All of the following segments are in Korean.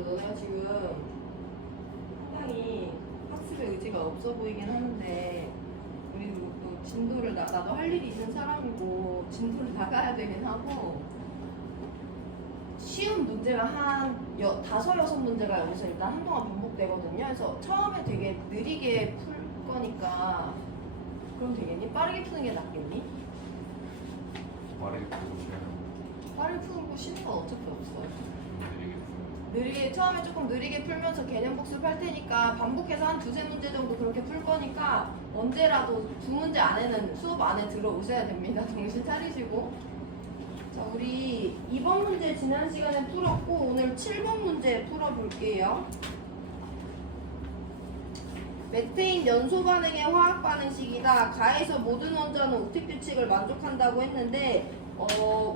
너네가 지금 상당히 학습의 의지가 없어 보이긴 하는데 우리 또 진도를 나도 할 일이 있는 사람이고 진도를 나가야 되긴 하고 쉬운 문제가 한 5, 6문제가 여기서 일단 한동안 반복되거든요. 그래서 처음에 되게 느리게 풀 거니까 그럼 되겠니? 빠르게 푸는 게 낫겠니? 빠르게 풀고 시간을 빠르게 푸고 쉬는 건 어차피 없어요. 느리게 풀고 느리게 처음에 조금 느리게 풀면서 개념 복습할 테니까 반복해서 한 2-3문제 정도 그렇게 풀 거니까 언제라도 2문제 안에는 수업 안에 들어오셔야 됩니다. 정신 차리시고. 자, 우리 2번 문제 지난 시간에 풀었고 오늘 7번 문제 풀어볼게요. 메테인 연소 반응의 화학 반응식이다. 가에서 모든 원자는 옥텟 규칙을 만족한다고 했는데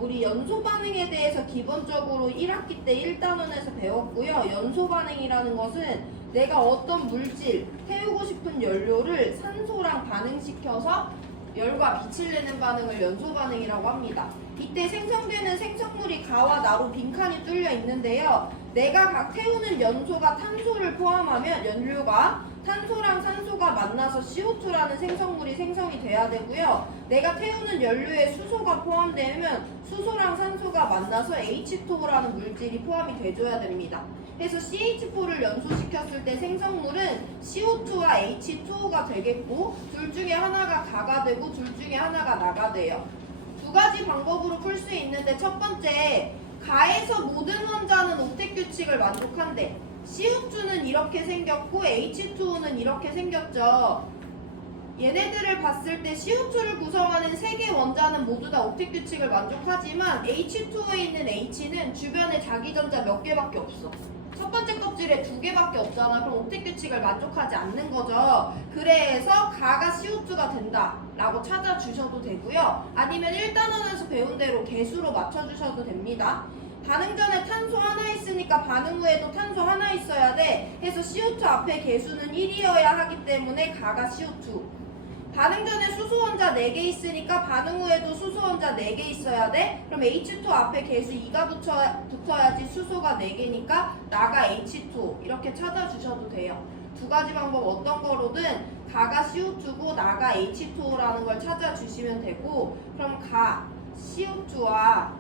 우리 연소 반응에 대해서 기본적으로 1학기 때 1단원에서 배웠고요. 연소 반응이라는 것은 내가 어떤 물질, 태우고 싶은 연료를 산소랑 반응시켜서 열과 빛을 내는 반응을 연소 반응이라고 합니다. 이때 생성되는 생성물이 가와 나로 빈칸이 뚫려 있는데요. 내가 각 태우는 연소가 탄소를 포함하면 연료가 탄소랑 산소가 만나서 CO2라는 생성물이 생성이 돼야 되고요. 내가 태우는 연료에 수소가 포함되면 수소랑 산소가 만나서 H2O라는 물질이 포함이 돼줘야 됩니다. 그래서 CH4를 연소시켰을 때 생성물은 CO2와 H2O가 되겠고 둘 중에 하나가 가가 되고 둘 중에 하나가 나가 돼요. 두 가지 방법으로 풀 수 있는데 첫 번째, 가에서 모든 원자는 옥텟 규칙을 만족한대. CO2는 이렇게 생겼고 H2O는 이렇게 생겼죠. 얘네들을 봤을 때 CO2를 구성하는 3개 원자는 모두 다 옥텟 규칙을 만족하지만 H2O에 있는 H는 주변에 자기 전자 몇 개밖에 없어. 첫 번째 껍질에 2개밖에 없잖아. 그럼 옥텟 규칙을 만족하지 않는 거죠. 그래서 가가 CO2가 된다 라고 찾아주셔도 되고요. 아니면 1단원에서 배운 대로 개수로 맞춰주셔도 됩니다. 반응 전에 탄소 하나 있으니까 반응 후에도 탄소 하나 있어야 돼. 해서 CO2 앞에 개수는 1이어야 하기 때문에 가가 CO2. 반응 전에 수소 원자 4개 있으니까 반응 후에도 수소 원자 4개 있어야 돼. 그럼 H2 앞에 개수 2가 붙어야지 수소가 4개니까 나가 H2 이렇게 찾아주셔도 돼요. 두 가지 방법 어떤 거로든 가가 CO2고 나가 H2O라는 걸 찾아주시면 되고, 그럼 가 CO2와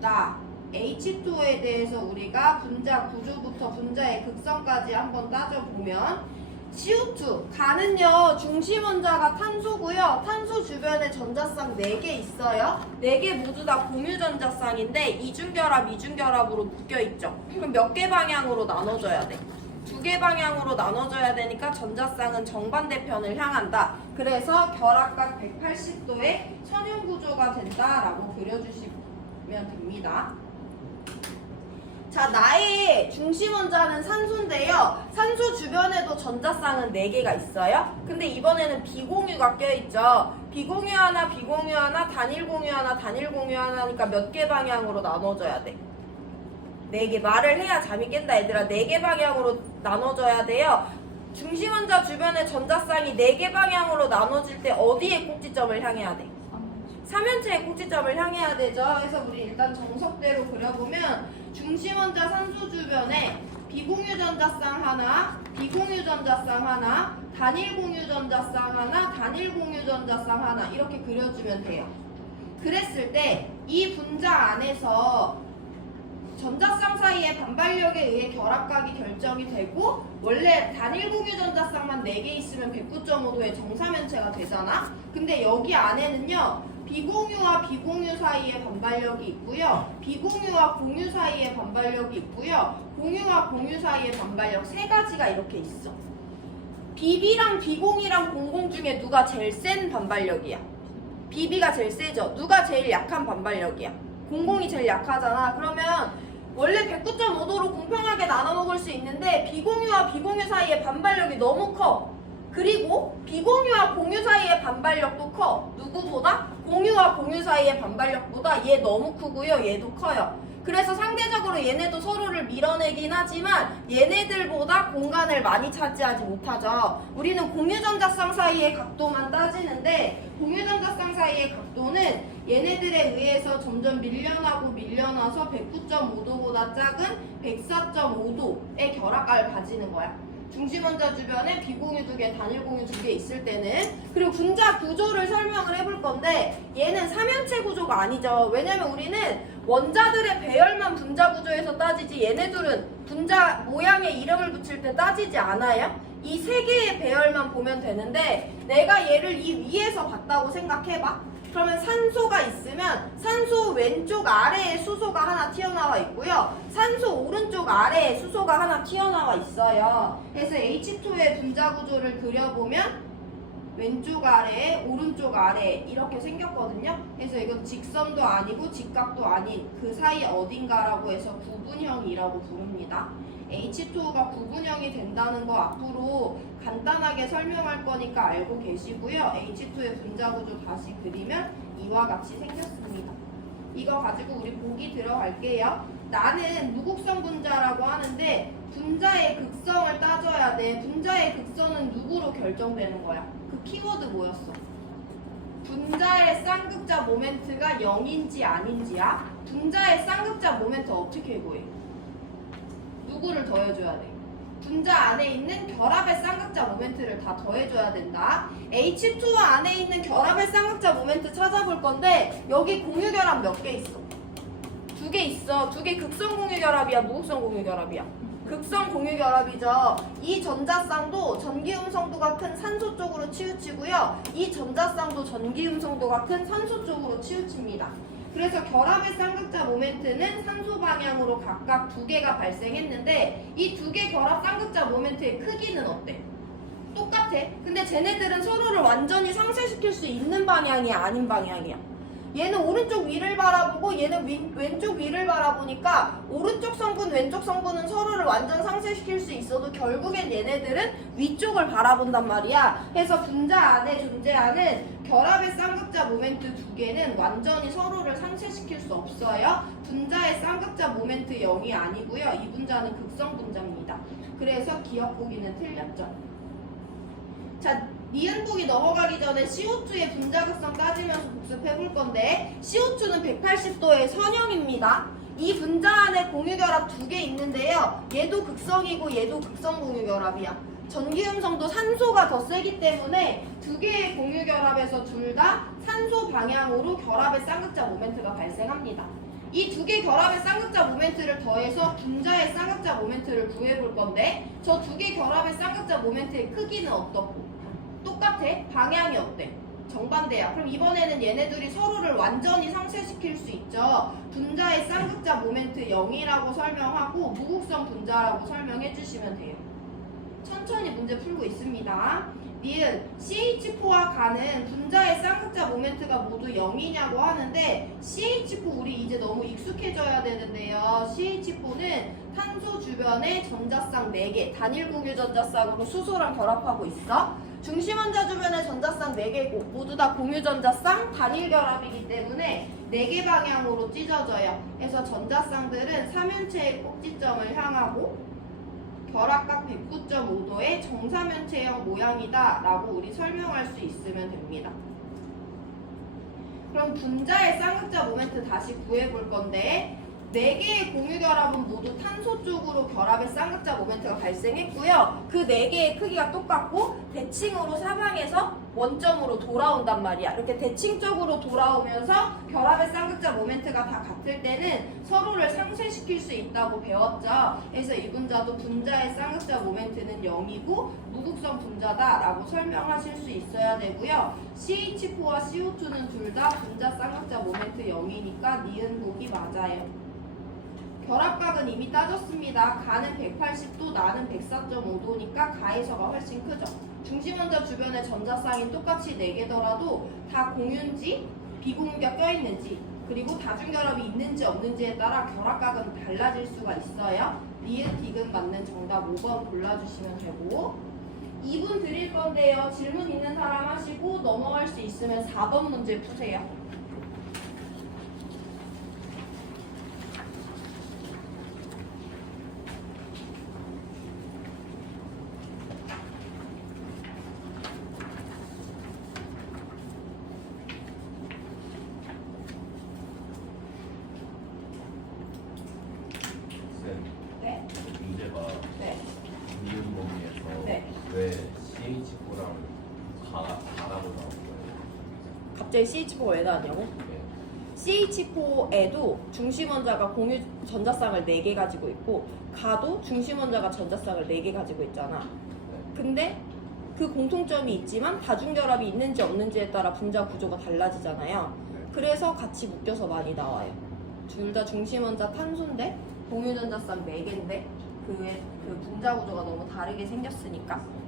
나 H2O에 대해서 우리가 분자 구조부터 분자의 극성까지 한번 따져보면 CO2, 가는요 중심 원자가 탄소고요. 탄소 주변에 전자쌍 4개 있어요. 4개 모두 다 공유 전자쌍인데 이중결합, 이중결합으로 묶여있죠. 그럼 몇 개 방향으로 나눠줘야 돼? 2개 방향으로 나눠줘야 되니까 전자쌍은 정반대편을 향한다. 그래서 결합각 180도의 선형 구조가 된다라고 그려주시면 됩니다. 자, 나의 중심 원자는 산소인데요. 산소 주변에도 전자쌍은 4개가 있어요. 근데 이번에는 비공유가 껴있죠. 비공유 하나, 비공유 하나, 단일 공유 하나, 단일 공유 하나니까 몇 개 방향으로 나눠줘야 돼? 4개. 말을 해야 잠이 깬다 얘들아. 4개 방향으로 나눠줘야 돼요. 중심 원자 주변에 전자쌍이 4개 방향으로 나눠질 때 어디에 꼭지점을 향해야 돼? 3연체의 꼭지점을 향해야 되죠. 그래서 우리 일단 정석대로 그려보면 중심 원자 산소 주변에 비공유 전자쌍 하나, 비공유 전자쌍 하나, 단일 공유 전자쌍 하나, 단일 공유 전자쌍 하나 이렇게 그려주면 돼요. 그랬을 때 이 분자 안에서 전자쌍 사이의 반발력에 의해 결합각이 결정이 되고, 원래 단일 공유 전자쌍만 4개 있으면 109.5도의 정사면체가 되잖아. 근데 여기 안에는요 비공유와 비공유 사이에 반발력이 있고요. 비공유와 공유 사이에 반발력이 있고요. 공유와 공유 사이에 반발력 3가지가 이렇게 있어. 비비랑 비공이랑 공공 중에 누가 제일 센 반발력이야? 비비가 제일 세죠. 누가 제일 약한 반발력이야? 공공이 제일 약하잖아. 그러면 원래 109.5도로 공평하게 나눠 먹을 수 있는데 비공유와 비공유 사이에 반발력이 너무 커. 그리고 비공유와 공유 사이의 반발력도 커. 누구보다? 공유와 공유 사이의 반발력보다 얘 너무 크고요. 얘도 커요. 그래서 상대적으로 얘네도 서로를 밀어내긴 하지만 얘네들보다 공간을 많이 차지하지 못하죠. 우리는 공유전자쌍 사이의 각도만 따지는데 공유전자쌍 사이의 각도는 얘네들에 의해서 점점 밀려나서 109.5도보다 작은 104.5도의 결합각을 가지는 거야. 중심원자 주변에 비공유 2개, 단일 공유 2개 있을 때는. 그리고 분자 구조를 설명을 해볼 건데 얘는 삼연체 구조가 아니죠. 왜냐면 우리는 원자들의 배열만 분자 구조에서 따지지 얘네들은 분자 모양에 이름을 붙일 때 따지지 않아요. 이 세 개의 배열만 보면 되는데 내가 얘를 이 위에서 봤다고 생각해봐. 그러면 산소가 있으면 산소 왼쪽 아래에 수소가 하나 튀어나와 있고요. 산소 오른쪽 아래에 수소가 하나 튀어나와 있어요. 그래서 H2의 분자 구조를 그려보면 왼쪽 아래에 오른쪽 아래에 이렇게 생겼거든요. 그래서 이건 직선도 아니고 직각도 아닌 그 사이 어딘가라고 해서 구분형이라고 부릅니다. H2가 구분형이 된다는 거 앞으로 간단하게 설명할 거니까 알고 계시고요. H2의 분자 구조 다시 그리면 이와 같이 생겼습니다. 이거 가지고 우리 보기 들어갈게요. 나는 무극성 분자라고 하는데 분자의 극성을 따져야 돼. 분자의 극성은 누구로 결정되는 거야? 그 키워드 뭐였어? 분자의 쌍극자 모멘트가 0인지 아닌지야? 분자의 쌍극자 모멘트 어떻게 구해? 누구를 더해줘야 돼? 분자 안에 있는 결합의 쌍극자 모멘트를 다 더해줘야 된다. H2 안에 있는 결합의 쌍극자 모멘트 찾아볼 건데 여기 공유결합 몇 개 있어? 2개 있어. 2개 극성 공유결합이야? 무극성 공유결합이야? 극성 공유결합이죠. 이 전자쌍도 전기음성도가 큰 산소 쪽으로 치우치고요. 이 전자쌍도 전기음성도가 큰 산소 쪽으로 치우칩니다. 그래서 결합의 쌍극자 모멘트는 산소 방향으로 각각 2개가 발생했는데 이 2개 결합 쌍극자 모멘트의 크기는 어때? 똑같아. 근데 쟤네들은 서로를 완전히 상쇄시킬 수 있는 방향이 아닌 방향이야. 얘는 오른쪽 위를 바라보고 얘는 왼쪽 위를 바라보니까 오른쪽 성분 왼쪽 성분은 서로를 완전 상쇄시킬 수 있어도 결국엔 얘네들은 위쪽을 바라본단 말이야. 그래서 분자 안에 존재하는 결합의 쌍극자 모멘트 2개는 완전히 서로를 상쇄시킬 수 없어요. 분자의 쌍극자 모멘트 0이 아니고요. 이 분자는 극성 분자입니다. 그래서 기억 보기는 틀렸죠. 자, 니은 보기 넘어가기 전에 CO2의 분자 극성 따지면서 복습해 볼 건데 CO2는 180도의 선형입니다. 이 분자 안에 공유결합 2개 있는데요. 얘도 극성이고 얘도 극성 공유결합이야. 전기음성도 산소가 더 세기 때문에 2개의 공유결합에서 둘 다 산소 방향으로 결합의 쌍극자 모멘트가 발생합니다. 이 2개 결합의 쌍극자 모멘트를 더해서 분자의 쌍극자 모멘트를 구해볼 건데 저 2개 결합의 쌍극자 모멘트의 크기는 어떻고? 똑같아? 방향이 어때? 정반대야. 그럼 이번에는 얘네들이 서로를 완전히 상쇄시킬 수 있죠. 분자의 쌍극자 모멘트 0이라고 설명하고 무극성 분자라고 설명해 주시면 돼요. 천천히 문제 풀고 있습니다. 니은 CH4와 가는 분자의 쌍극자 모멘트가 모두 0이냐고 하는데 CH4 우리 이제 너무 익숙해져야 되는데요. CH4는 탄소 주변에 전자쌍 4개, 단일 공유 전자쌍으로 수소랑 결합하고 있어. 중심원자 주변에 전자쌍 4개고 모두 다 공유 전자쌍 단일 결합이기 때문에 4개 방향으로 찢어져요. 그래서 전자쌍들은 삼연체의 꼭지점을 향하고 결합각 109.5도의 정사면체형 모양이다 라고 우리 설명할 수 있으면 됩니다. 그럼 분자의 쌍극자 모멘트 다시 구해볼 건데 4개의 공유결합은 모두 탄소 쪽으로 결합의 쌍극자 모멘트가 발생했고요. 그 4개의 크기가 똑같고 대칭으로 사방에서 원점으로 돌아온단 말이야. 이렇게 대칭적으로 돌아오면서 결합의 쌍극자 모멘트가 다 같을 때는 서로를 상쇄시킬 수 있다고 배웠죠. 그래서 이 분자도 분자의 쌍극자 모멘트는 0이고 무극성 분자다라고 설명하실 수 있어야 되고요. CH4와 CO2는 둘 다 분자 쌍극자 모멘트 0이니까 니은 보기 맞아요. 결합각은 이미 따졌습니다. 가는 180도, 나는 104.5도니까 가에서가 훨씬 크죠. 중심원자 주변에 전자쌍이 똑같이 4개더라도 다 공유인지 비공유가 껴있는지 그리고 다중결합이 있는지 없는지에 따라 결합각은 달라질 수가 있어요. 니은, 디귿 맞는 정답 5번 골라주시면 되고 2분 드릴 건데요. 질문 있는 사람 하시고 넘어갈 수 있으면 4번 문제 푸세요. 갑자기 CH4가 왜 나왔냐고? 네. CH4에도 중심 원자가 공유 전자쌍을 4개 가지고 있고 가도 중심 원자가 전자쌍을 4개 가지고 있잖아. 근데 그 공통점이 있지만 다중결합이 있는지 없는지에 따라 분자 구조가 달라지잖아요. 그래서 같이 묶여서 많이 나와요. 둘 다 중심 원자 탄소인데 공유 전자쌍 4개인데 그 분자 구조가 너무 다르게 생겼으니까.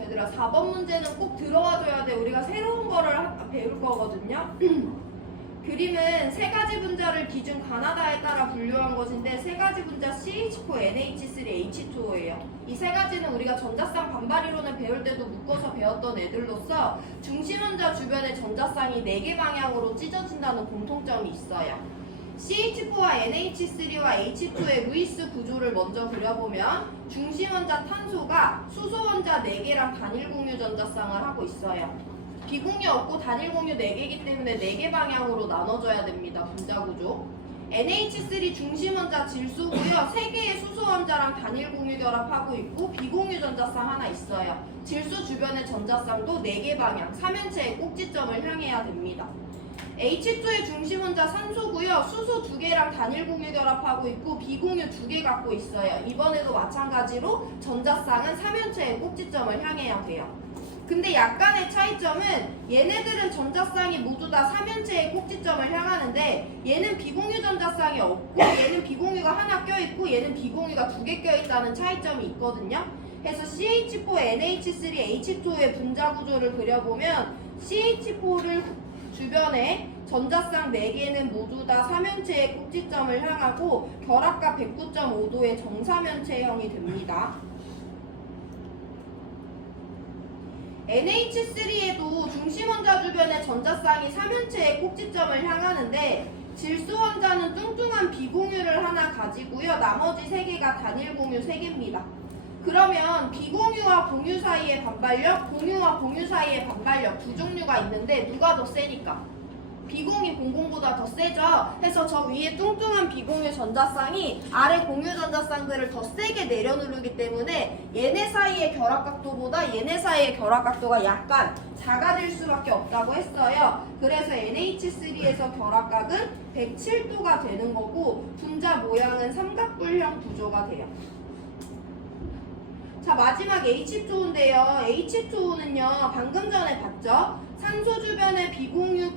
얘들아 4번 문제는 꼭 들어와줘야 돼. 우리가 새로운 거를 배울 거거든요. 그림은 세 가지 분자를 기준 가나다에 따라 분류한 것인데 세 가지 분자 CH4, NH3, H2O예요. 이 세 가지는 우리가 전자쌍 반발 이론을 배울 때도 묶어서 배웠던 애들로서 중심 원자 주변의 전자쌍이 4개 방향으로 찢어진다는 공통점이 있어요. CH4와 NH3와 H2의 루이스 구조를 먼저 그려보면 중심 원자 탄소가 수소 원자 4개랑 단일 공유 전자쌍을 하고 있어요. 비공유 없고 단일 공유 4개이기 때문에 4개 방향으로 나눠져야 됩니다. 분자 구조. NH3 중심 원자 질소고요. 3개의 수소 원자랑 단일 공유 결합하고 있고 비공유 전자쌍 하나 있어요. 질소 주변의 전자쌍도 4개 방향, 3연체의 꼭지점을 향해야 됩니다. H2의 중심 원자 산소고요. 수소 2개랑 단일 공유 결합하고 있고 비공유 2개 갖고 있어요. 이번에도 마찬가지로 전자쌍은 3연체의 꼭지점을 향해야 돼요. 근데 약간의 차이점은 얘네들은 전자쌍이 모두 다 3연체의 꼭지점을 향하는데 얘는 비공유 전자쌍이 없고 얘는 비공유가 하나 껴있고 얘는 비공유가 2개 껴있다는 차이점이 있거든요. 그래서 CH4, NH3, H2의 분자 구조를 그려보면 CH4를 주변에 전자쌍 4개는 모두 다 3연체의 꼭지점을 향하고 결합각 109.5도의 정삼연체형이 됩니다. NH3에도 중심 원자 주변의 전자쌍이 3연체의 꼭지점을 향하는데 질소 원자는 뚱뚱한 비공유를 하나 가지고요. 나머지 3개가 단일 공유 3개입니다. 그러면 비공유와 공유 사이의 반발력, 공유와 공유 사이의 반발력 두 종류가 있는데 누가 더 세니까? 비공유 공공보다 더 세죠? 해서 저 위에 뚱뚱한 비공유 전자쌍이 아래 공유 전자쌍들을 더 세게 내려누르기 때문에 얘네 사이의 결합각도보다 얘네 사이의 결합각도가 약간 작아질 수밖에 없다고 했어요. 그래서 NH3에서 결합각은 107도가 되는 거고 분자 모양은 삼각뿔형 구조가 돼요. 자, 마지막 H2O인데요. H2O는요, 방금 전에 봤죠? 산소 주변의 비공유,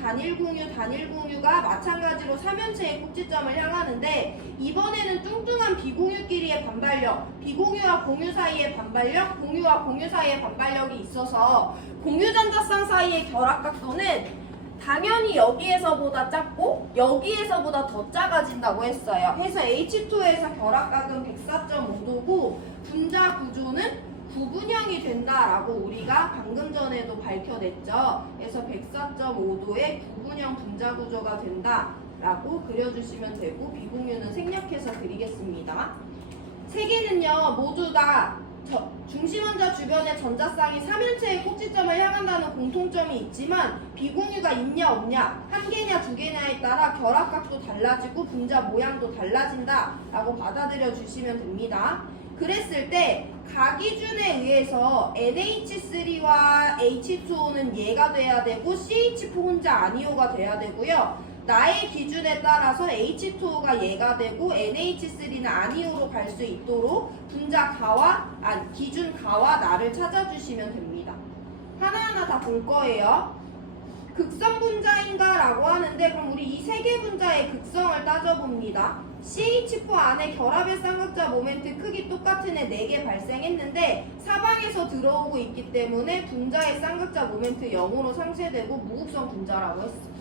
단일 공유가 마찬가지로 3연체의 꼭지점을 향하는데 이번에는 뚱뚱한 비공유끼리의 반발력, 비공유와 공유 사이의 반발력, 공유와 공유 사이의 반발력이 있어서 공유 전자쌍 사이의 결합각도는 당연히 여기에서보다 작고 여기에서보다 더 작아진다고 했어요. 그래서 H2에서 결합각은 104.5도고 분자 구조는 구분형이 된다라고 우리가 방금 전에도 밝혀냈죠. 그래서 104.5도의 구분형 분자 구조가 된다라고 그려주시면 되고 비공유는 생략해서 그리겠습니다. 세 개는요 모두 다 중심 원자 주변의 전자쌍이 3연체의 꼭지점을 향한다는 공통점이 있지만 비공유가 있냐 없냐, 한 개냐 두 개냐에 따라 결합각도 달라지고 분자 모양도 달라진다라고 받아들여 주시면 됩니다. 그랬을 때 가기준에 의해서 NH3와 H2O는 얘가 돼야 되고 CH4 혼자 아니오가 돼야 되고요. 나의 기준에 따라서 H2O가 얘가 되고 NH3는 아니오로 갈 수 있도록 분자 가와 기준 가와 나를 찾아주시면 됩니다. 하나하나 다 볼 거예요. 극성 분자인가라고 하는데 그럼 우리 이 세 개 분자의 극성을 따져봅니다. CH4 안에 결합의 쌍극자 모멘트 크기 똑같은 애 4개 발생했는데 사방에서 들어오고 있기 때문에 분자의 쌍극자 모멘트 0으로 상쇄되고 무극성 분자라고 했어.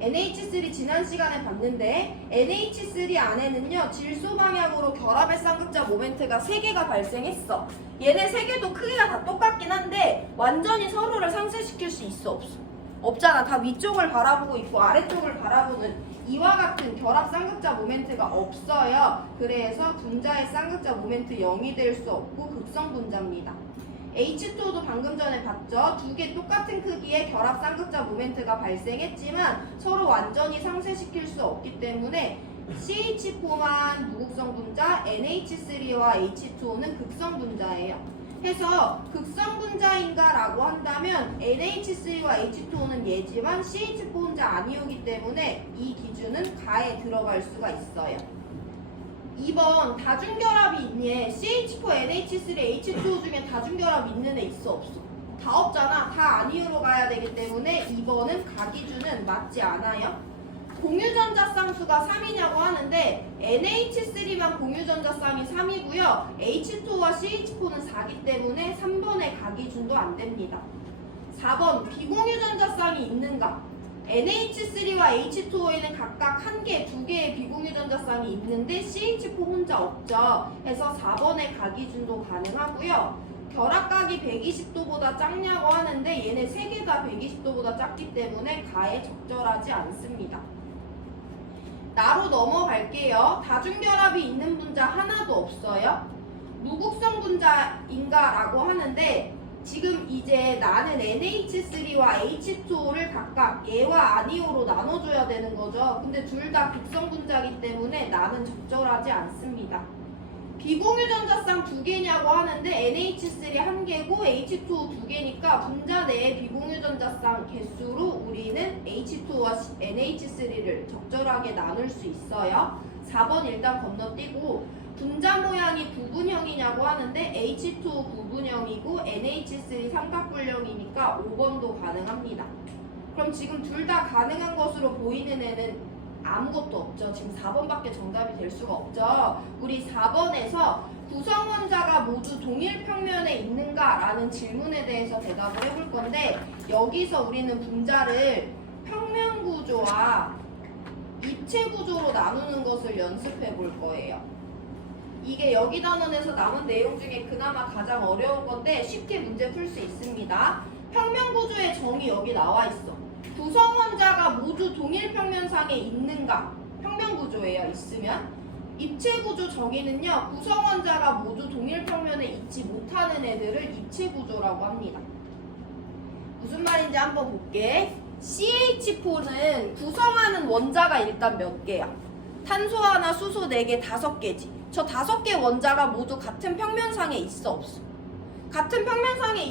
NH3 지난 시간에 봤는데 NH3 안에는요 질소 방향으로 결합의 쌍극자 모멘트가 3개가 발생했어. 얘네 3개도 크기가 다 똑같긴 한데 완전히 서로를 상쇄시킬 수 있어 없어? 없잖아. 다 위쪽을 바라보고 있고 아래쪽을 바라보는 이와 같은 결합 쌍극자 모멘트가 없어요. 그래서 분자의 쌍극자 모멘트 0이 될 수 없고 극성 분자입니다. H2도 방금 전에 봤죠? 2개 똑같은 크기의 결합 쌍극자 모멘트가 발생했지만 서로 완전히 상쇄시킬 수 없기 때문에 CH4만 무극성 분자, NH3와 H2O는 극성 분자예요. 해서 극성 분자인가 라고 한다면 NH3와 H2O는 예지만 CH4 혼자 아니오기 때문에 이 기준은 가에 들어갈 수가 있어요. 2번 다중결합이 있니? CH4, NH3, H2O 중에 다중결합 있는 애 있어 없어? 다 없잖아. 다 아니오로 가야 되기 때문에 2번은 가 기준은 맞지 않아요. 공유전자쌍수가 3이냐고 하는데 NH3만 공유전자쌍이 3이고요. H2와 CH4는 4기 때문에 3번의 가 기준도 안 됩니다. 4번 비공유전자쌍이 있는가? NH3와 H2O에는 각각 1개, 2개의 비공유전자쌍이 있는데 CH4 혼자 없죠. 해서 4번의 가 기준도 가능하고요. 결합각이 120도보다 작냐고 하는데 얘네 3개 다 120도보다 작기 때문에 가에 적절하지 않습니다. 나로 넘어갈게요. 다중결합이 있는 분자 하나도 없어요. 무극성 분자인가 라고 하는데 지금 이제 나는 NH3와 H2O를 각각 얘와 아니오로 나눠줘야 되는 거죠. 근데 둘 다 극성 분자이기 때문에 나는 적절하지 않습니다. 비공유전자쌍 2개냐고 하는데 NH3 1개고 H2O 2개니까 분자 내의 비공유전자쌍 개수로 우리는 H2O와 NH3를 적절하게 나눌 수 있어요. 4번 일단 건너뛰고 분자 모양이 부분형이냐고 하는데 H2O 부분형이고 NH3 삼각분형이니까 5번도 가능합니다. 그럼 지금 둘 다 가능한 것으로 보이는 애는 아무것도 없죠. 지금 4번밖에 정답이 될 수가 없죠. 우리 4번에서 구성원자가 모두 동일 평면에 있는가? 라는 질문에 대해서 대답을 해볼 건데 여기서 우리는 분자를 평면 구조와 입체 구조로 나누는 것을 연습해 볼 거예요. 이게 여기 단원에서 남은 내용 중에 그나마 가장 어려운 건데 쉽게 문제 풀 수 있습니다. 평면 구조의 정의 여기 나와 있어. 구성 원자가 모두 동일 평면상에 있는가? 평면 구조예요. 있으면. 입체 구조 정의는요. 구성 원자가 모두 동일 평면에 있지 못하는 애들을 입체 구조라고 합니다. 무슨 말인지 한번 볼게. CH4는 구성하는 원자가 일단 몇 개야? 탄소 하나, 수소 4개, 5개지. 저 5개 원자가 모두 같은 평면상에 있어 없어? 같은 평면상에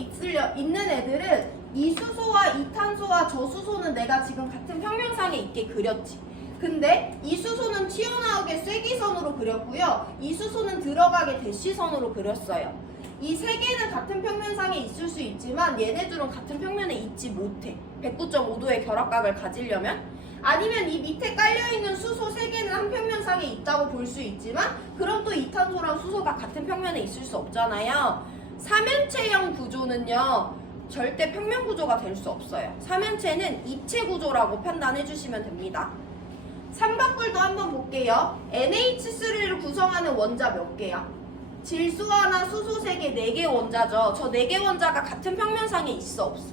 있는 애들은 이 수소와 이 탄소와 저 수소는 내가 지금 같은 평면상에 있게 그렸지. 근데 이 수소는 튀어나오게 쐐기선으로 그렸고요. 이 수소는 들어가게 대시선으로 그렸어요. 이 세 개는 같은 평면상에 있을 수 있지만 얘네들은 같은 평면에 있지 못해. 109.5도의 결합각을 가지려면. 아니면 이 밑에 깔려있는 수소 3개는 한 평면상에 있다고 볼 수 있지만 그럼 또 이 탄소랑 수소가 같은 평면에 있을 수 없잖아요. 삼연체형 구조는요. 절대 평면 구조가 될 수 없어요. 삼연체는 입체 구조라고 판단해 주시면 됩니다. 삼각불도 한번 볼게요. NH3를 구성하는 원자 몇 개야? 질소 하나, 수소 3개, 4개 원자죠. 저 4개 원자가 같은 평면상에 있어 없어?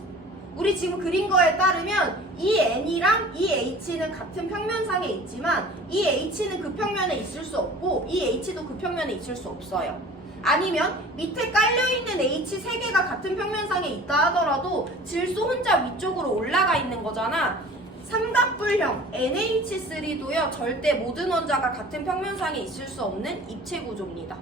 우리 지금 그린 거에 따르면 이 N이랑 이 H는 같은 평면상에 있지만 이 H는 그 평면에 있을 수 없고 이 H도 그 평면에 있을 수 없어요. 아니면 밑에 깔려있는 H 3개가 같은 평면상에 있다 하더라도 질소 혼자 위쪽으로 올라가 있는 거잖아. 삼각불형 NH3도요 절대 모든 원자가 같은 평면상에 있을 수 없는 입체 구조입니다.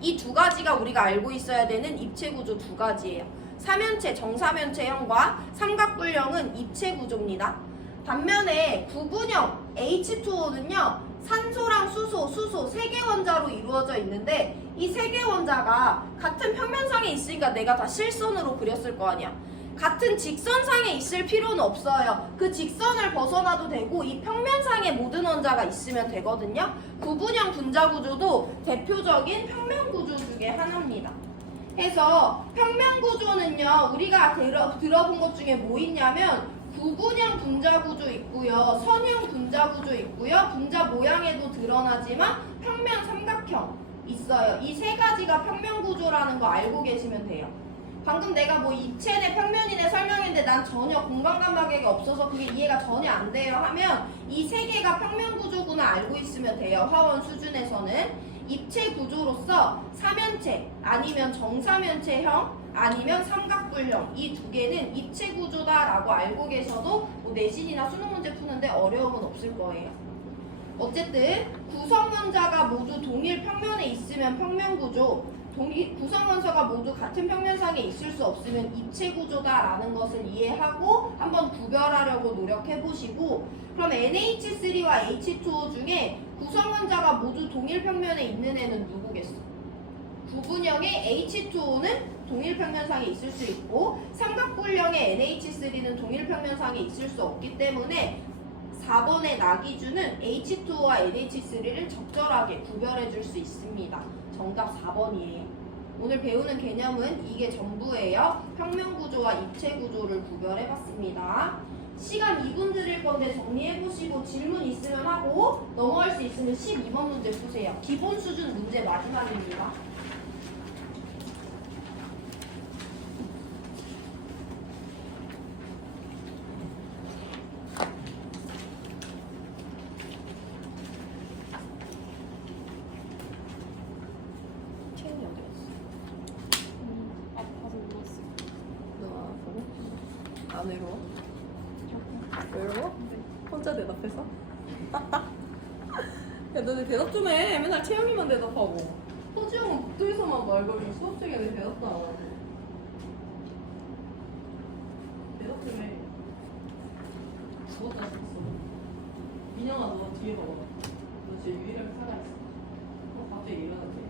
이 두 가지가 우리가 알고 있어야 되는 입체 구조 두 가지예요. 삼연체, 정삼연체형과 삼각불형은 입체 구조입니다. 반면에 부분형 H2O는요 산소랑 수소 3개 원자로 이루어져 있는데 이 3개 원자가 같은 평면상에 있으니까 내가 다 실선으로 그렸을 거 아니야. 같은 직선상에 있을 필요는 없어요. 그 직선을 벗어나도 되고 이 평면상에 모든 원자가 있으면 되거든요. 구분형 분자 구조도 대표적인 평면 구조 중에 하나입니다. 해서 평면 구조는요, 우리가 들어본 것 중에 뭐 있냐면 구분형 분자 구조 있고요, 선형 분자 구조 있고요, 분자 모양에도 드러나지만 평면 삼각형 있어요. 이 세 가지가 평면 구조라는 거 알고 계시면 돼요. 방금 내가 뭐 입체네 평면이네 설명했는데 난 전혀 공간 감각이 없어서 그게 이해가 전혀 안 돼요 하면 이 세 개가 평면 구조구나 알고 있으면 돼요. 화원 수준에서는. 입체 구조로서 삼면체 아니면 정사면체형 아니면 삼각뿔형 이 두 개는 입체 구조다라고 알고 계셔도 뭐 내신이나 수능 문제 푸는데 어려움은 없을 거예요. 어쨌든 구성 원자가 모두 동일 평면에 있으면 평면 구조, 구성 원소가 모두 같은 평면상에 있을 수 없으면 입체 구조다라는 것을 이해하고 한번 구별하려고 노력해 보시고, 그럼 NH3와 H2O 중에 구성 원자가 모두 동일 평면에 있는 애는 누구겠어? 구분형의 H2O는 동일 평면상에 있을 수 있고 삼각뿔형의 NH3는 동일 평면상에 있을 수 없기 때문에 4번의 나기준은 H2O와 NH3를 적절하게 구별해 줄 수 있습니다. 정답 4번이에요. 오늘 배우는 개념은 이게 전부예요. 평면 구조와 입체 구조를 구별해 봤습니다. 시간 2분 드릴 건데 정리해 보시고 질문 있으면 하고 넘어갈 수 있으면 12번 문제 푸세요. 기본 수준 문제 마지막입니다. 체인이 어디 갔어? 아파서 울었어. 너 아프고? 안 외로워? 외로워? 혼자 대답해서? 야, 너네 대답 좀 해. 맨날 채영이만 대답하고. 서지영은 복도에서만 말 걸고 수업 시간에 대답도 안 하고. 대답 좀 해. 죽었다 싶었어. 민영아, 너 뒤에 봐봐. 너 진짜 유일하게 살아있어. 갑자기 일어났지?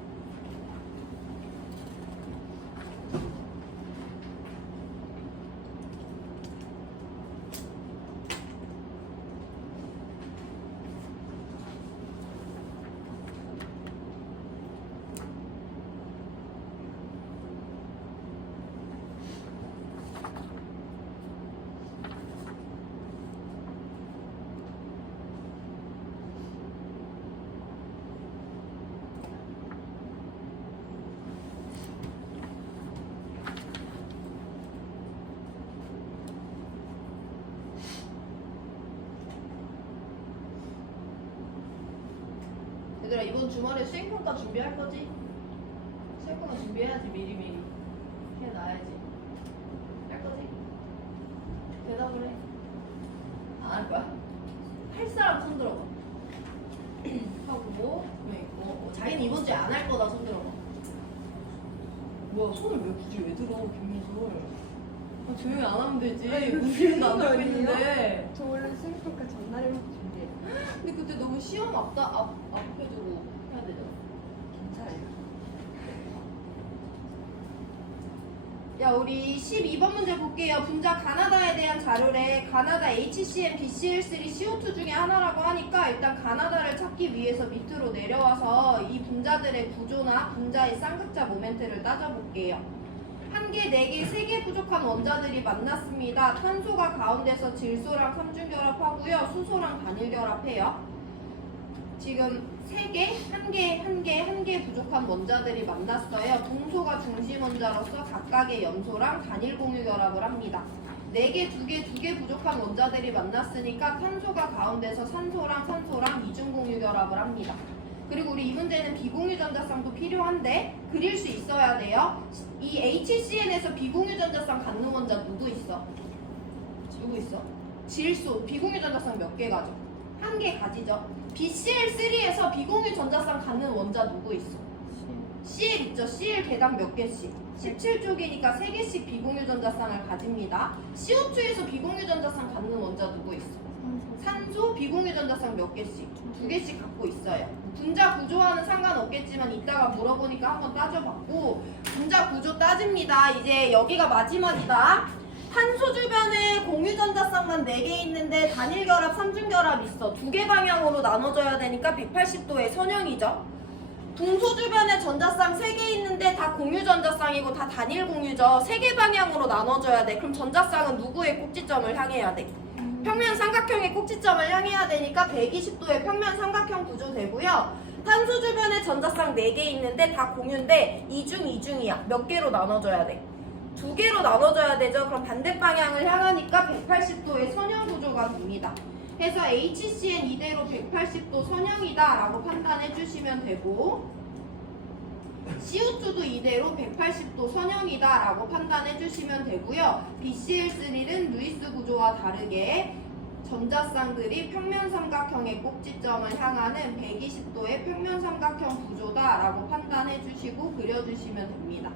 얘들아, 이번 주말에 수행평가 준비할 거지? 수행평가 준비해야지. 미리미리 해놔야지. 할 거지? 대답을 해. 안 할 거야? 할 사람 손 들어봐. 하고 왜 있고 자기는 이번 주에 안 할 거다 손 들어봐. 뭐야, 손을 왜 굳이 왜 들어 김민솔? 조용히 안 하면 되지. 무슨 안 하고 있는데. 저 원래 수행평가 전날에만 준비해요. 근데 그때 너무 시험 앞해두고 해야 되잖아. 괜찮아요. 야, 우리 12번 문제 볼게요. 분자 가나다에 대한 자료래. 가나다 HCl, BCl3, CO2 중에 하나라고 하니까 일단 가나다를 찾기 위해서 밑으로 내려와서 이 분자들의 구조나 분자의 쌍극자 모멘트를 따져볼게요. 1개, 4개, 3개 부족한 원자들이 만났습니다. 탄소가 가운데서 질소랑 삼중결합하고요. 수소랑 단일결합해요. 지금 3개, 1개 부족한 원자들이 만났어요. 동소가 중심 원자로서 각각의 염소랑 단일 공유 결합을 합니다. 4개, 2개 부족한 원자들이 만났으니까 탄소가 가운데서 산소랑 이중 공유 결합을 합니다. 그리고 우리 이 문제는 비공유 전자쌍도 필요한데 그릴 수 있어야 돼요. 이 HCn에서 비공유 전자쌍 갖는 원자 누구 있어? 누구 있어? 질소, 비공유 전자쌍 몇 개 가져? 1개 가지죠. BCl3에서 비공유 전자쌍 갖는 원자 누구 있어? Cl 있죠. Cl 개당 몇 개씩? 17쪽이니까 3개씩 비공유 전자쌍을 가집니다. CO2에서 비공유 전자쌍 갖는 원자 누구 있어? 산소 비공유 전자쌍 몇 개씩? 2개씩 갖고 있어요. 분자 구조와는 상관없겠지만 이따가 물어보니까 한번 따져봤고, 분자 구조 따집니다. 이제 여기가 마지막이다. 탄소 주변에 공유 전자쌍만 4개 있는데 단일 결합, 삼중 결합 있어. 2개 방향으로 나눠져야 되니까 180도의 선형이죠. 동소 주변에 전자쌍 3개 있는데 다 공유 전자쌍이고 다 단일 공유죠. 3개 방향으로 나눠져야 돼. 그럼 전자쌍은 누구의 꼭지점을 향해야 돼? 평면 삼각형의 꼭지점을 향해야 되니까 120도의 평면 삼각형 구조 되고요. 탄소 주변에 전자쌍 4개 있는데 다 공유인데 이중이야. 몇 개로 나눠져야 돼? 2개로 나눠져야 되죠. 그럼 반대 방향을 향하니까 180도의 선형 구조가 됩니다. 그래서 HCN 이대로 180도 선형이다 라고 판단해 주시면 되고, CO2도 이대로 180도 선형이다 라고 판단해 주시면 되고요. BCl3는 루이스 구조와 다르게 전자쌍들이 평면 삼각형의 꼭지점을 향하는 120도의 평면 삼각형 구조다 라고 판단해 주시고 그려주시면 됩니다.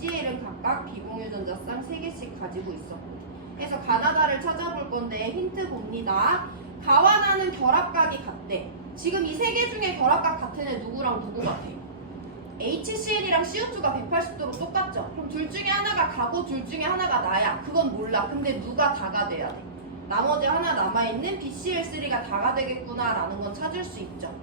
CL은 각각 비공유 전자쌍 3개씩 가지고 있었고, 그래서 가나다를 찾아볼 건데 힌트 봅니다. 가와 나는 결합각이 같대. 지금 이 3개 중에 결합각 같은 애 누구랑 누구 같아요? HCl이랑 CO2가 180도로 똑같죠? 그럼 둘 중에 하나가 가고 둘 중에 하나가 나야. 그건 몰라. 근데 누가 다가 돼야 돼? 나머지 하나 남아있는 BCl3가 다가 되겠구나 라는 건 찾을 수 있죠.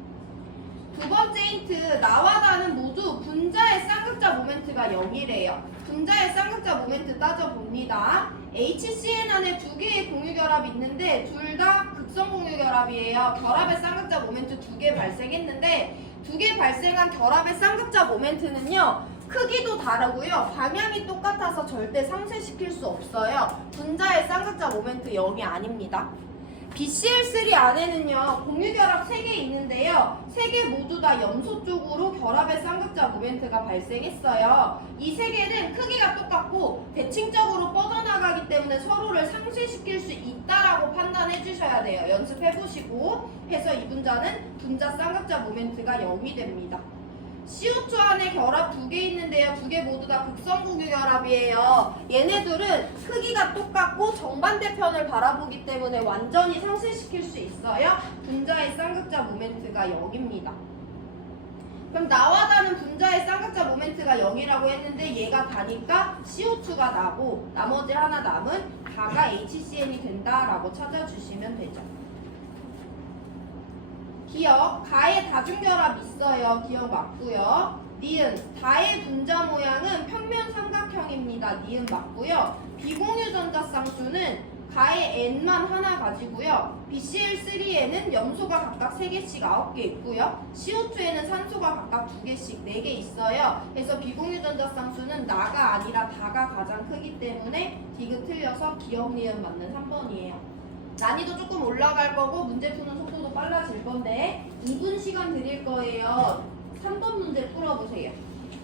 두 번째 힌트, 나와 나는 모두 분자의 쌍극자 모멘트가 0이래요. 분자의 쌍극자 모멘트 따져봅니다. HCN 안에 2개의 공유결합이 있는데 둘 다 극성 공유결합이에요. 결합의 쌍극자 모멘트 2개 발생했는데 2개 발생한 결합의 쌍극자 모멘트는요, 크기도 다르고요, 방향이 똑같아서 절대 상쇄시킬 수 없어요. 분자의 쌍극자 모멘트 0이 아닙니다. BCl3 안에는요, 공유결합 3개 있는데요, 3개 모두 다 염소 쪽으로 결합의 쌍극자 모멘트가 발생했어요. 이 3개는 크기가 똑같고 대칭적으로 뻗어나가기 때문에 서로를 상쇄시킬 수 있다라고 판단해 주셔야 돼요. 연습해보시고 해서 이 분자는 분자 쌍극자 모멘트가 0이 됩니다. CO2 안에 결합 2개 있는데요. 2개 모두 다 극성 공유결합이에요. 얘네들은 크기가 똑같고 정반대편을 바라보기 때문에 완전히 상쇄시킬 수 있어요. 분자의 쌍극자 모멘트가 0입니다. 그럼 나와 다는 분자의 쌍극자 모멘트가 0이라고 했는데 얘가 다니까 CO2가 나고 나머지 하나 남은 다가 HCN이 된다라고 찾아주시면 되죠. 기억, 가의 다중결합 있어요. 기억 맞고요. 니은, 다의 분자 모양은 평면 삼각형입니다. 니은 맞고요. 비공유 전자쌍수는 가의 N만 하나 가지고요. BCl3에는 염소가 각각 3개씩 9개 있고요. CO2에는 산소가 각각 2개씩 4개 있어요. 그래서 비공유 전자쌍수는 나가 아니라 다가 가장 크기 때문에 디귿 틀려서 기억, 니은 맞는 3번이에요. 난이도 조금 올라갈 거고 문제 푸는 속도도 빨라질 건데 2분 시간 드릴 거예요. 3번 문제 풀어보세요.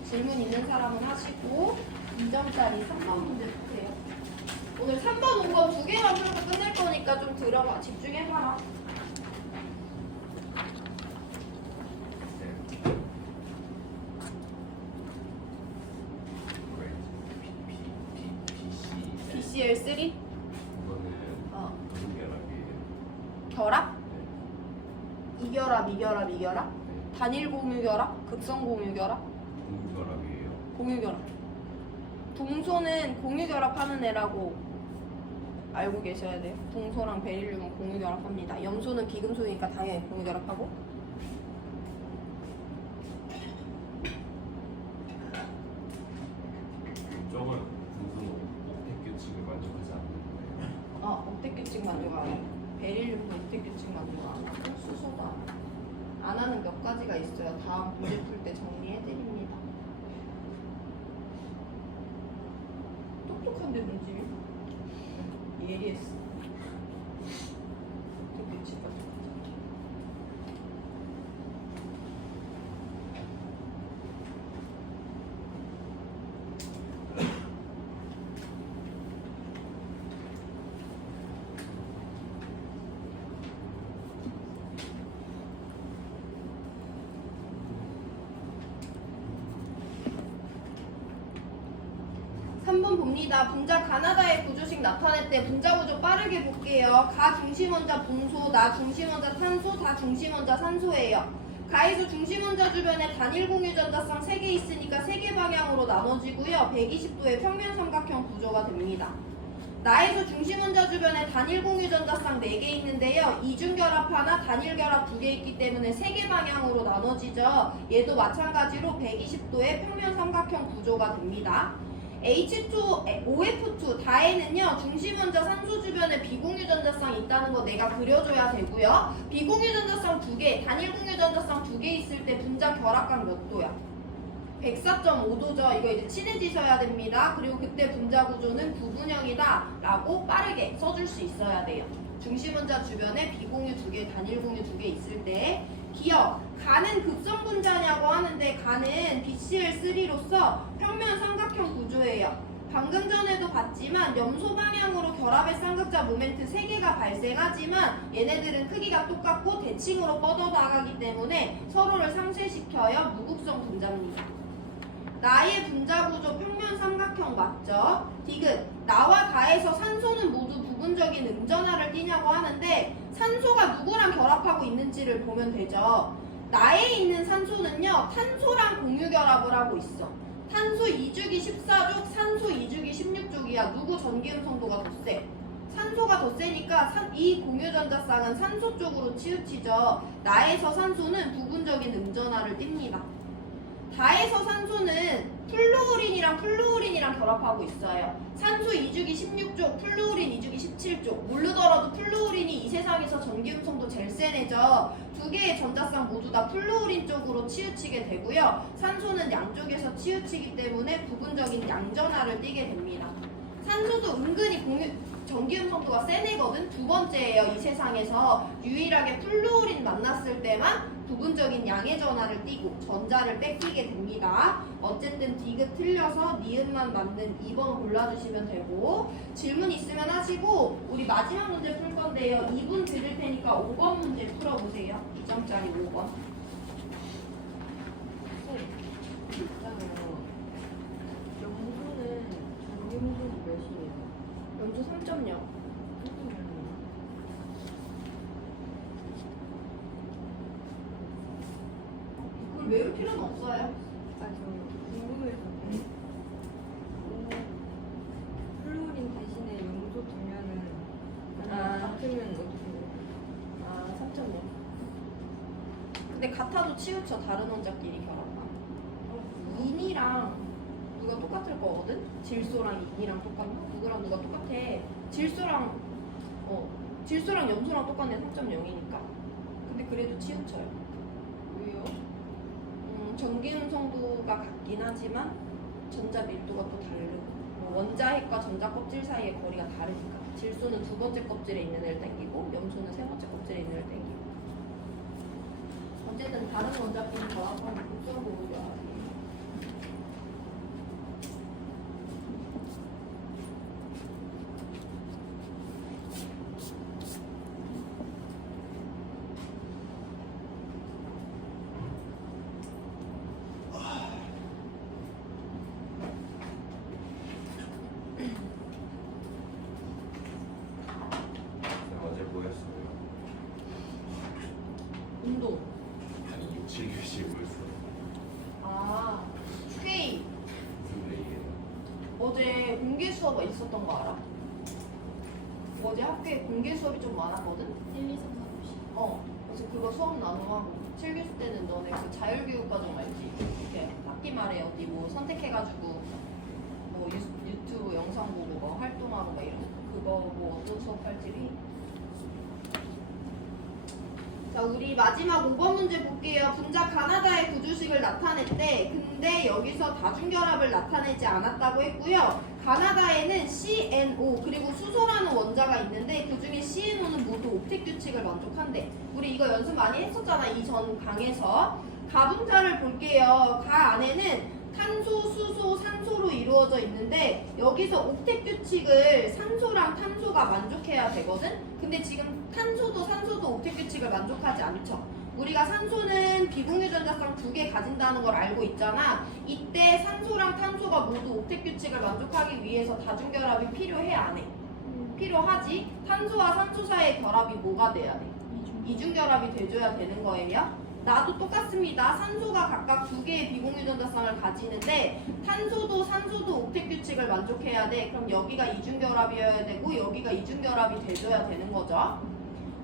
질문 있는 사람은 하시고 2점짜리 3번 문제 푸세요. 오늘 3번 5번 2개만 풀고 끝낼 거니까 좀 들어봐. 집중해봐라. BCl3? 이거는 공유결합이에요. 결합? 이결합? 단일 공유결합? 극성 공유결합? 공유결합이에요. 공유결합. 동소는 공유결합하는 애라고 알고 계셔야 돼요. 동소랑 베릴륨은 공유결합합니다. 염소는 비금속이니까 당연히 공유결합하고. 이쪽은 무슨 옥텟 규칙을 만족하지 않는 거예요. 옥텟 규칙 만족 안 해요. 베릴륨도 옥텟 규칙 만족 안 하고 수소도 안 해요. 안 하는 몇 가지가 있어요. 다음 문제 풀 때 정리해드립니다. 똑똑한데 문집이? 예리했어. 옥텟 규칙 가지고. 3번 봅니다. 분자 가나다의 구조식 나타낼 때 분자 구조 빠르게 볼게요. 가 중심원자 봉소, 나 중심원자 탄소, 다 중심원자 산소예요. 가에서 중심원자 주변에 단일 공유 전자쌍 3개 있으니까 3개 방향으로 나눠지고요. 120도의 평면 삼각형 구조가 됩니다. 나에서 중심원자 주변에 단일 공유 전자쌍 4개 있는데요. 이중결합 하나, 단일결합 2개 있기 때문에 3개 방향으로 나눠지죠. 얘도 마찬가지로 120도의 평면 삼각형 구조가 됩니다. OF2 다에는요 중심원자 산소 주변에 비공유 전자쌍 있다는 거 내가 그려줘야 되고요. 비공유 전자쌍 2개, 단일 공유 전자쌍 2개 있을 때 분자 결합각 몇 도야? 104.5도죠. 이거 이제 친해지셔야 됩니다. 그리고 그때 분자 구조는 구분형이다 라고 빠르게 써줄 수 있어야 돼요. 중심원자 주변에 비공유 2개, 단일 공유 2개 있을 때 기억, 가는 극성 분자냐고 하는데 가는 BCl3로서 평면 삼각형 구조예요. 방금 전에도 봤지만 염소 방향으로 결합의 쌍극자 모멘트 3개가 발생하지만 얘네들은 크기가 똑같고 대칭으로 뻗어나가기 때문에 서로를 상쇄시켜요. 무극성 분자입니다. 나의 분자 구조 평면 삼각형 맞죠? 디귿, 나와 다에서 산소는 모두 부분적인 음전하를 띠냐고 하는데 산소가 누구랑 결합하고 있는지를 보면 되죠. 나에 있는 산소는요 탄소랑 공유 결합을 하고 있어. 탄소 2주기 14족, 산소 2주기 16족이야. 누구 전기음성도가 더 세? 산소가 더 세니까 이 공유 전자쌍은 산소 쪽으로 치우치죠. 나에서 산소는 부분적인 음전하를 띱니다. 다에서 산소는 플루오린이랑 결합하고 있어요. 산소 2주기 16족, 플루오린 2주기 17족. 모르더라도 플루오린이 이 세상에서 전기음성도 제일 센 애죠. 두 개의 전자쌍 모두 다 플루오린 쪽으로 치우치게 되고요. 산소는 양쪽에서 치우치기 때문에 부분적인 양전하를 띠게 됩니다. 산소도 은근히 전기음성도가 센 애거든. 두 번째예요. 이 세상에서 유일하게 플루오린 만났을 때만 부분적인 양의 전하를 띠고 전자를 뺏기게 됩니다. 어쨌든 디귿 틀려서 니은만 맞는 2번 골라주시면 되고 질문 있으면 하시고 우리 마지막 문제 풀 건데요. 2분 드릴 테니까 5번 문제 풀어보세요. 2점짜리 5번. 있잖아요. 염소는 전기음성이 몇이에요? 연주 3.0. 그걸 외울 필요는 없어요. 저 궁금해서 플루오린 대신에 염소 두면은 같으면 어떻게 돼요? 3.0. 근데 같아도 치우쳐. 다른 원자끼리 결합하면. 인이랑 누가 똑같을 거거든? 질소랑 인이랑 똑같나? 누구랑 누가 똑같아. 질소랑 염소랑 똑같네. 3.0이니까. 근데 그래도 치우쳐요. 왜요? 전기음성도가 같긴 하지만 전자 밀도가 또 다르고 원자핵과 전자 껍질 사이의 거리가 다르니까 질소는 두 번째 껍질에 있는 애를 당기고 염소는 세 번째 껍질에 있는 애를 당기고 어쨌든 다른 원자끼리 결합하면 극성 보호줘야 돼. 어제 뭐였어요? 운동. 아니 6, 7교시 뭐였어요? 회의. 무슨 얘기예요? 어제 공개 수업이 있었던 거 알아? 어제 학교에 공개 수업이 좀 많았거든? 1, 2, 3, 4, 그래서 그거 수업 나눠하고 7교시 때는 너네 그 자율교육과정 알지? 이렇게 학기 말에 어디 뭐 선택해가지고 뭐 유튜브 영상 보고 뭐 활동하고 막 이런 그거 뭐 어떤 수업 할지를. 자, 우리 마지막 5번 문제 볼게요. 분자 가나다의 구조식을 나타냈대. 근데 여기서 다중결합을 나타내지 않았다고 했고요. 가나다에는 CNO 그리고 수소라는 원자가 있는데 그 중에 CNO는 모두 옥텟 규칙을 만족한대. 우리 이거 연습 많이 했었잖아. 이전 강에서. 가분자를 볼게요. 가 안에는 탄소, 수소, 산소로 이루어져 있는데 여기서 옥텟 규칙을 산소랑 탄소가 만족해야 되거든? 근데 지금 탄소도 산소도 옥텟 규칙을 만족하지 않죠. 우리가 산소는 비공유 전자쌍 2개 가진다는 걸 알고 있잖아. 이때 산소랑 탄소가 모두 옥텟 규칙을 만족하기 위해서 다중결합이 필요해 안 해? 필요하지. 탄소와 산소 사이의 결합이 뭐가 돼야 돼? 이중결합이 돼줘야 되는 거예요. 나도 똑같습니다. 산소가 각각 2개의 비공유 전자쌍을 가지는데 탄소도 산소도 옥텟 규칙을 만족해야 돼. 그럼 여기가 이중결합이어야 되고 여기가 이중결합이 돼줘야 되는 거죠.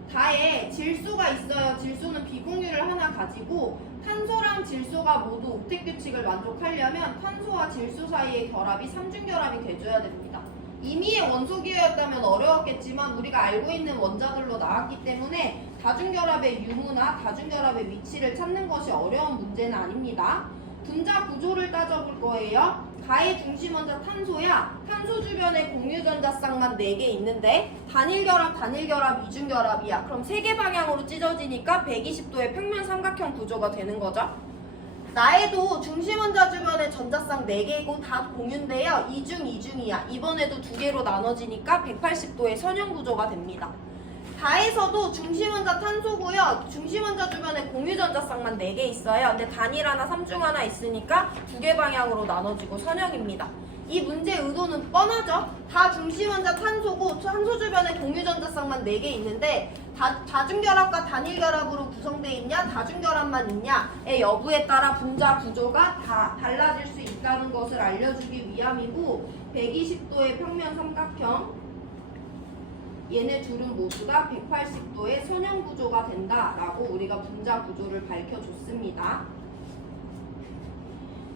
다에 질소가 있어요. 질소는 비공유를 하나 가지고 탄소랑 질소가 모두 옥텟 규칙을 만족하려면 탄소와 질소 사이의 결합이 삼중결합이 돼줘야 됩니다. 이미의 원소기호였다면 어려웠겠지만 우리가 알고 있는 원자들로 나왔기 때문에 다중결합의 유무나 다중결합의 위치를 찾는 것이 어려운 문제는 아닙니다. 분자 구조를 따져볼 거예요. 가의 중심 원자 탄소야. 탄소 주변에 공유 전자쌍만 4개 있는데 단일결합, 이중결합이야. 그럼 3개 방향으로 찢어지니까 120도의 평면 삼각형 구조가 되는 거죠. 나에도 중심 원자 주변에 전자쌍 4개이고 다 공유인데요. 이중이야. 이번에도 2개로 나눠지니까 180도의 선형 구조가 됩니다. 다에서도 중심 원자 탄소고요. 중심 원자 주변에 공유 전자쌍만 4개 있어요. 근데 단일 하나, 삼중 하나 있으니까 2개 방향으로 나눠지고 선형입니다. 이 문제의 의도는 뻔하죠. 다 중심 원자 탄소고 탄소 주변에 공유 전자쌍만 4개 있는데 다중결합과 단일결합으로 구성되어 있냐 다중결합만 있냐의 여부에 따라 분자 구조가 다 달라질 수 있다는 것을 알려주기 위함이고 120도의 평면 삼각형 얘네 둘은 모두 다 180도의 선형 구조가 된다라고 우리가 분자 구조를 밝혀줬습니다.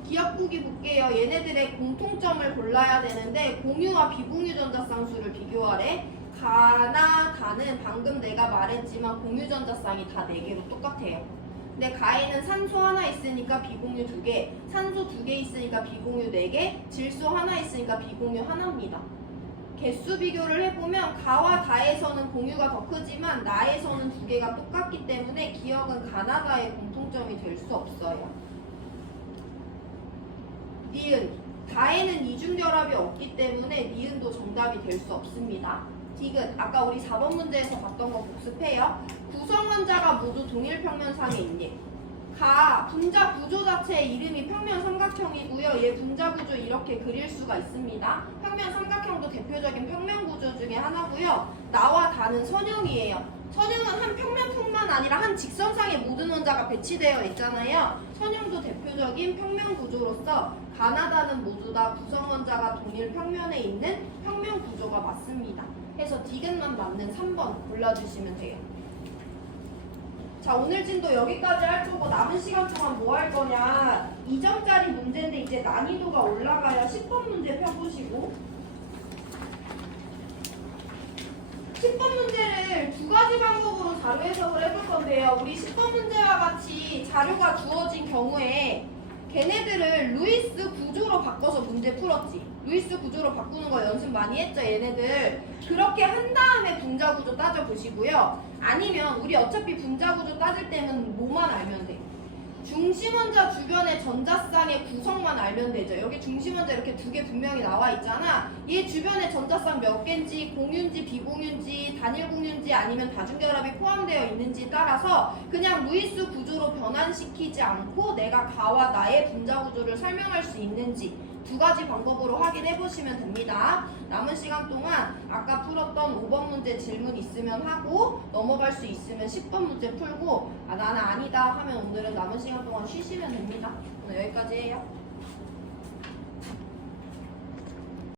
기억보기 볼게요. 얘네들의 공통점을 골라야 되는데 공유와 비공유 전자쌍수를 비교하래. 가나 다는 방금 내가 말했지만 공유 전자쌍이 다 4개로 똑같아요. 근데 가에는 산소 하나 있으니까 비공유 2개, 산소 2개 있으니까 비공유 4개, 질소 하나 있으니까 비공유 하나입니다. 개수 비교를 해보면 가와 다에서는 공유가 더 크지만 나에서는 2개가 똑같기 때문에 기억은 가나다의 공통점이 될 수 없어요. 니은 다에는 이중결합이 없기 때문에 니은도 정답이 될 수 없습니다. 디귿 아까 우리 4번 문제에서 봤던 거 복습해요. 구성원자가 모두 동일 평면상에 있니? 가 분자 구조 자체의 이름이 평면 삼각형이고요. 얘 분자 구조 이렇게 그릴 수가 있습니다. 평면 삼각형도 대표적인 평면 구조 중에 하나고요. 나와 다는 선형이에요. 선형은 한 평면뿐만 아니라 한 직선상에 모든 원자가 배치되어 있잖아요. 선형도 대표적인 평면 구조로서 가나다는 모두 다 구성 원자가 동일 평면에 있는 평면 구조가 맞습니다. 그래서 디귿만 맞는 3번 골라주시면 돼요. 자, 오늘 진도 여기까지 할 거고 남은 시간 동안 뭐 할 거냐 2점짜리 문제인데 이제 난이도가 올라가야 10번 문제 펴보시고 10번 문제를 2가지 방법으로 자료 해석을 해볼 건데요. 우리 10번 문제와 같이 자료가 주어진 경우에 걔네들을 루이스 구조로 바꿔서 문제 풀었지. 루이스 구조로 바꾸는 거 연습 많이 했죠, 얘네들. 그렇게 한 다음에 분자 구조 따져보시고요. 아니면 우리 어차피 분자 구조 따질 때는 뭐만 알면 돼. 중심 원자 주변의 전자쌍의 구성만 알면 되죠. 여기 중심 원자 이렇게 2개 분명히 나와 있잖아. 얘 주변에 전자쌍 몇 개인지, 공유인지 비공유인지, 단일 공유인지 아니면 다중결합이 포함되어 있는지 따라서 그냥 루이스 구조로 변환시키지 않고 내가 가와 나의 분자 구조를 설명할 수 있는지 2가지 방법으로 확인해 보시면 됩니다. 남은 시간 동안 아까 풀었던 5번 문제 질문 있으면 하고 넘어갈 수 있으면 10번 문제 풀고 나는 아니다 하면 오늘은 남은 시간 동안 쉬시면 됩니다. 오늘 여기까지 해요.